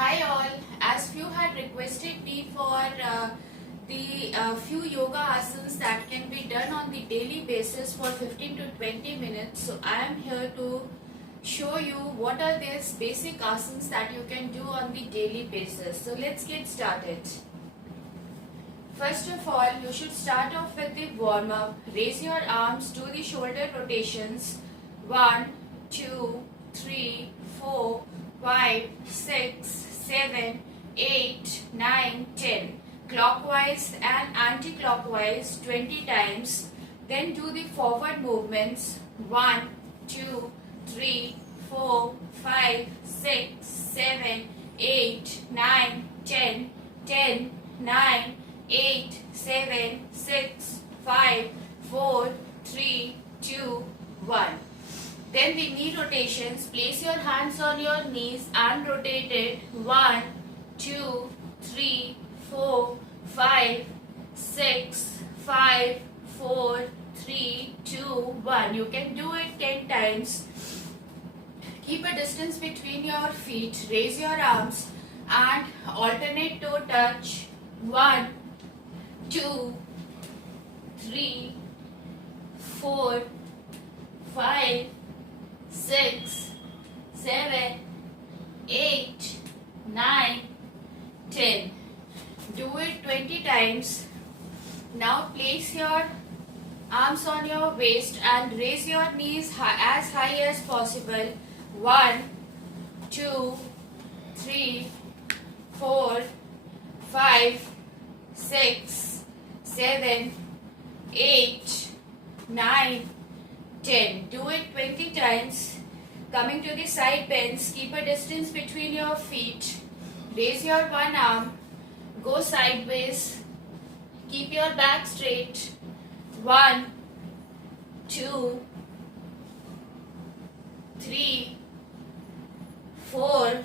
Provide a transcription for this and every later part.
Hi all, as few had requested me for the few yoga asanas that can be done on the daily basis for 15 to 20 minutes. So I am here to show you what are these basic asanas that you can do on the daily basis. So let's get started. First of all, you should start off with the warm up. Raise your arms, do the shoulder rotations. 1, 2, 3, 4, 5, 6, 7, 8, 9, 10. Clockwise and anti-clockwise 20 times. Then do the forward movements. 1, 2, 3, 4, 5, 6, 7, 8, 9, 10, 10, 9, 8, 7, 6, 5, 4, 3, 2, 1. Then the knee rotations. Place your hands on your knees and rotate it. 1, 2, 3, 4, 5, 6, 5, 4, 3, 2, 1. You can do it 10 times. Keep a distance between your feet. Raise your arms and alternate toe touch. 1, 2, 3, 4, 5, 6, 7, 8, 9, 10. Do it 20 times. Now place your arms on your waist and raise your knees as high as possible. 1, 2, 3, 4, 5, 6, 7, 8, 9, 10. Do it 20 times. Coming to the side bends, keep a distance between your feet. Raise your one arm. Go sideways. Keep your back straight. 1, 2, 3, 4,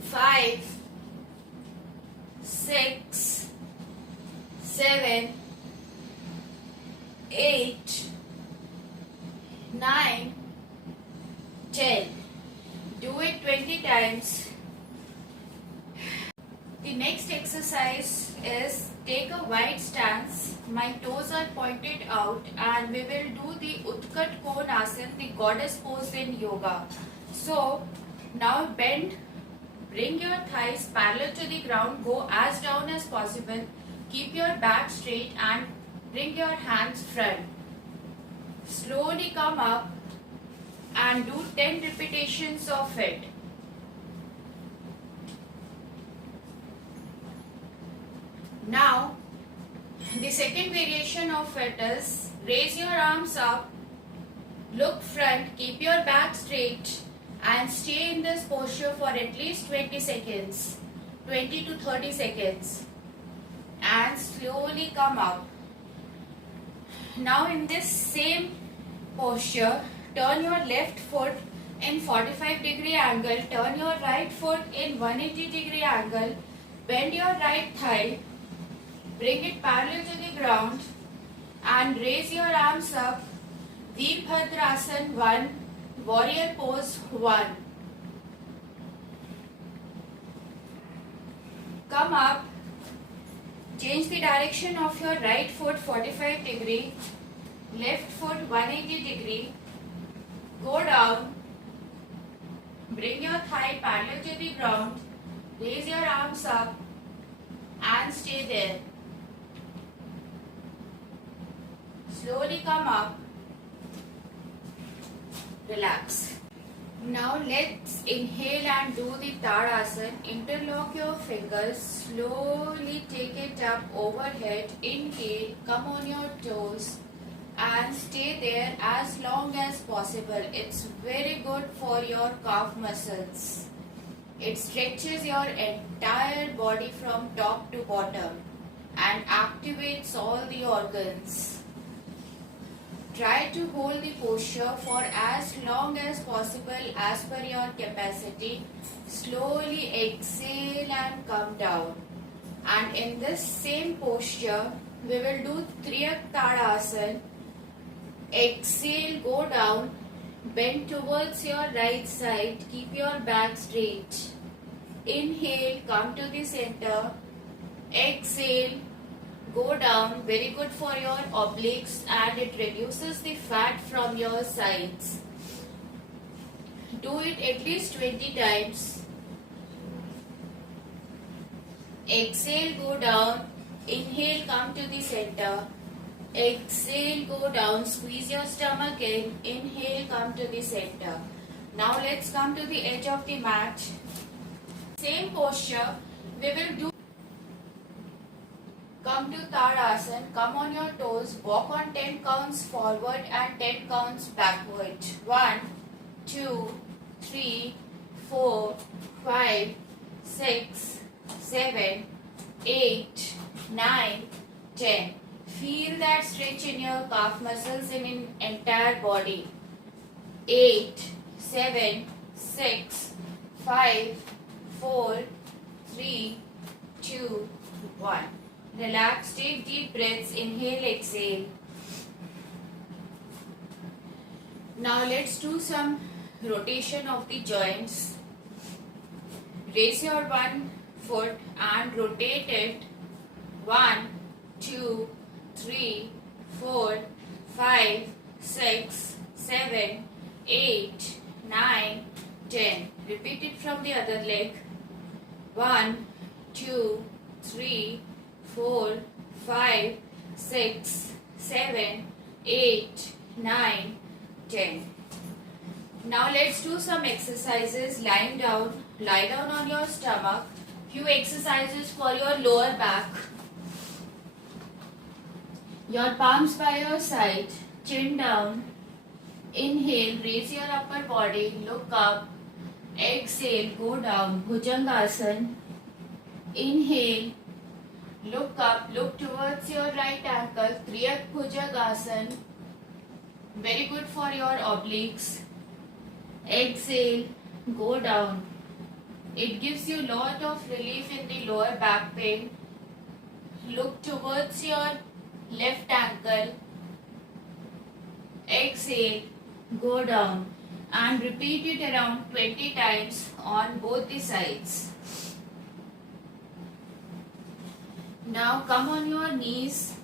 5, 6, 7, 8, 9, 10. Do it 20 times. The next exercise is take a wide stance. My toes are pointed out and we will do the Utkat Konasana, the goddess pose in yoga. So now bend, bring your thighs parallel to the ground, go as down as possible. Keep your back straight and bring your hands front. Slowly come up and do 10 repetitions of it. Now, the second variation of it is raise your arms up, look front, keep your back straight and stay in this posture for at least 20 seconds, 20 to 30 seconds and slowly come up. Now in this same posture, turn your left foot in 45-degree angle, turn your right foot in 180-degree angle, bend your right thigh, bring it parallel to the ground and raise your arms up. Veerbhadrasana 1, warrior pose 1. Come up, change the direction of your right foot 45 degree, left foot 180 degree, go down, bring your thigh parallel to the ground, raise your arms up and stay there. Slowly come up, relax. Now let's inhale and do the Tadasana. Interlock your fingers, slowly take it up overhead, inhale, come on your toes and stay there as long as possible. It's very good for your calf muscles. It stretches your entire body from top to bottom and activates all the organs. Try to hold the posture for as long as possible as per your capacity. Slowly exhale and come down. And in this same posture, we will do Triyak Tadasana. Exhale, go down. Bend towards your right side. Keep your back straight. Inhale, come to the center. Exhale, go down. Very good for your obliques and it reduces the fat from your sides. Do it at least 20 times. Exhale, go down. Inhale, come to the center. Exhale, go down. Squeeze your stomach in. Inhale, come to the center. Now let's come to the edge of the mat. Same posture. We will do. Come to Tadasana. Come on your toes. Walk on 10 counts forward and 10 counts backward. 1, 2, 3, 4, 5, 6, 7, 8, 9, 10. Feel that stretch in your calf muscles and in entire body. 8, 7, 6, 5, 4, 3, 2, 1. Relax, take deep breaths, inhale, exhale. Now let's do some rotation of the joints. Raise your one foot and rotate it. 1, 2, 3, 4, 5, 6, 7, 8, 9, 10. Repeat it from the other leg. 1, 2, 3, 4, 5, 6, 7, 8, 9, 10. Now let's do some exercises lying down. Lie down on your stomach. Few exercises for your lower back. Your palms by your side. Chin down. Inhale, raise your upper body. Look up. Exhale, go down. Bhujangasana. Inhale. Look up, look towards your right ankle, Triyak Bhujangasana. Very good for your obliques. Exhale, go down. It gives you lot of relief in the lower back pain. Look towards your left ankle. Exhale, go down. And repeat it around 20 times on both the sides. Now come on your knees,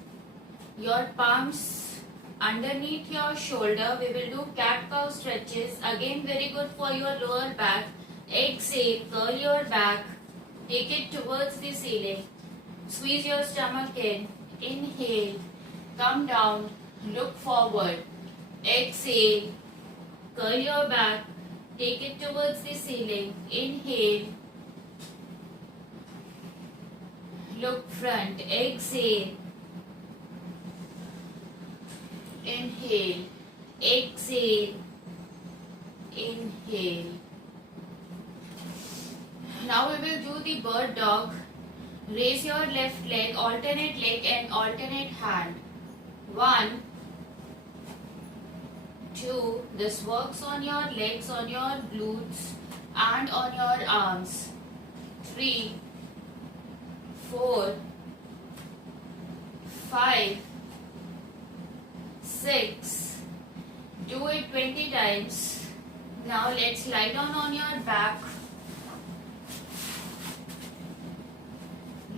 your palms underneath your shoulder. We will do cat-cow stretches. Again very good for your lower back. Exhale, curl your back. Take it towards the ceiling. Squeeze your stomach in. Inhale, come down, look forward. Exhale, curl your back. Take it towards the ceiling. Inhale. Look front, exhale, inhale, exhale, inhale. Now we will do the bird dog. Raise your left leg, alternate leg and alternate hand. 1, 2, this works on your legs, on your glutes and on your arms. 3, 4, 5, 6. Do it 20 times. Now let's lie down on your back.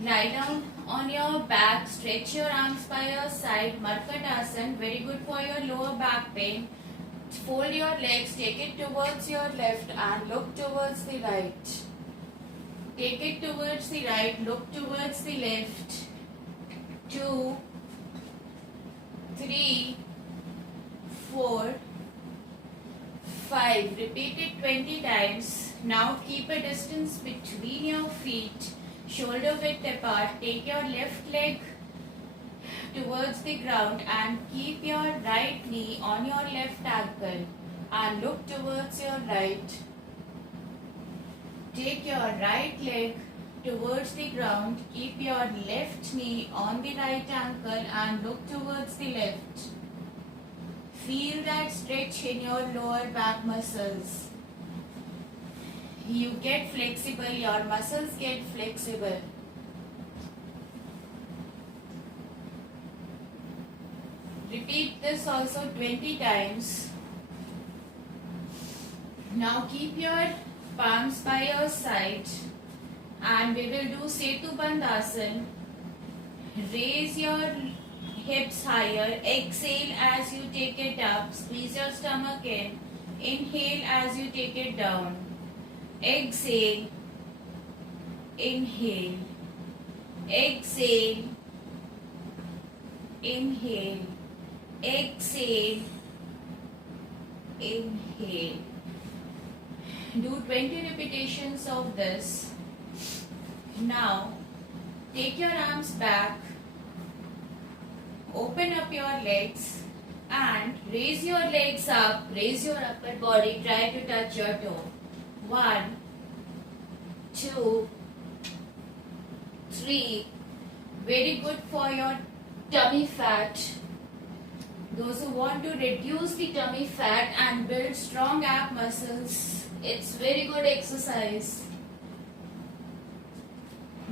Lie down on your back. Stretch your arms by your side. Markatasana. Very good for your lower back pain. Fold your legs. Take it towards your left and look towards the right. Take it towards the right, look towards the left. 2, 3, 4, 5. Repeat it 20 times. Now keep a distance between your feet, shoulder width apart. Take your left leg towards the ground and keep your right knee on your left ankle and look towards your right. Take your right leg towards the ground, keep your left knee on the right ankle and look towards the left. Feel that stretch in your lower back muscles. You get flexible, your muscles get flexible. Repeat this also 20 times. Now keep your palms by your side and we will do Setu Bandhasan. Raise your hips higher. Exhale as you take it up. Squeeze your stomach in. Inhale as you take it down. Exhale. Inhale. Exhale. Inhale. Exhale. Inhale. Do 20 repetitions of this. Now, take your arms back. Open up your legs and raise your legs up. Raise your upper body. Try to touch your toe. 1, 2, 3. Very good for your tummy fat. Those who want to reduce the tummy fat and build strong ab muscles, it's very good exercise.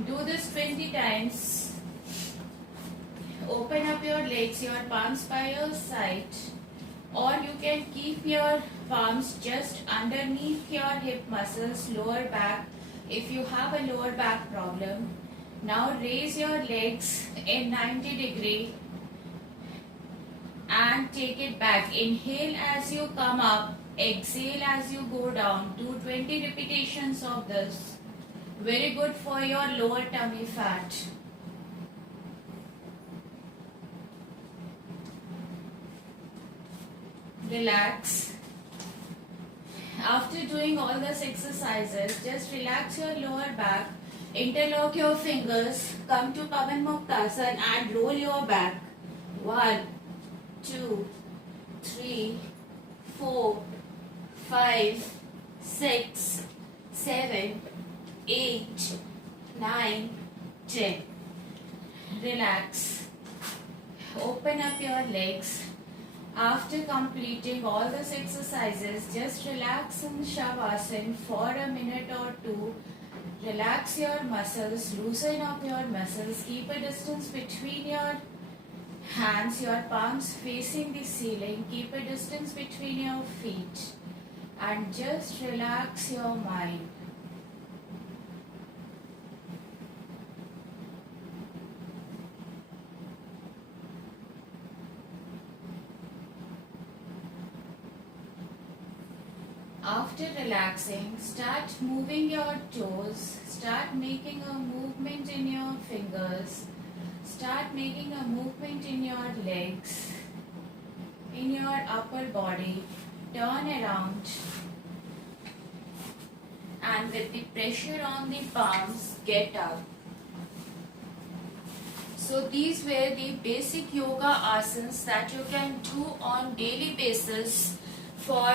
Do this 20 times. Open up your legs, your palms by your side, or you can keep your palms just underneath your hip muscles, lower back, if you have a lower back problem. Now raise your legs in 90 degree and take it back. Inhale as you come up, exhale as you go down. Do 20 repetitions of this. Very good for your lower tummy fat. Relax. After doing all these exercises, just relax your lower back, interlock your fingers, come to Pavan Muktasan and roll your back. 1, 2, 3, 4, 5, 6, 7, 8, 9, 10. Relax. Open up your legs. After completing all these exercises, just relax in Shavasana for a minute or two. Relax your muscles, loosen up your muscles, keep a distance between your hands, your palms facing the ceiling, keep a distance between your feet and just relax your mind. After relaxing, start moving your toes, start making a movement in your fingers, start making a movement in your legs, in your upper body, turn around and with the pressure on the palms, get up. So these were the basic yoga asanas that you can do on daily basis for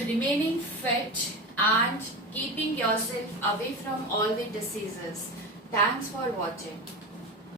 remaining fit and keeping yourself away from all the diseases. Thanks for watching.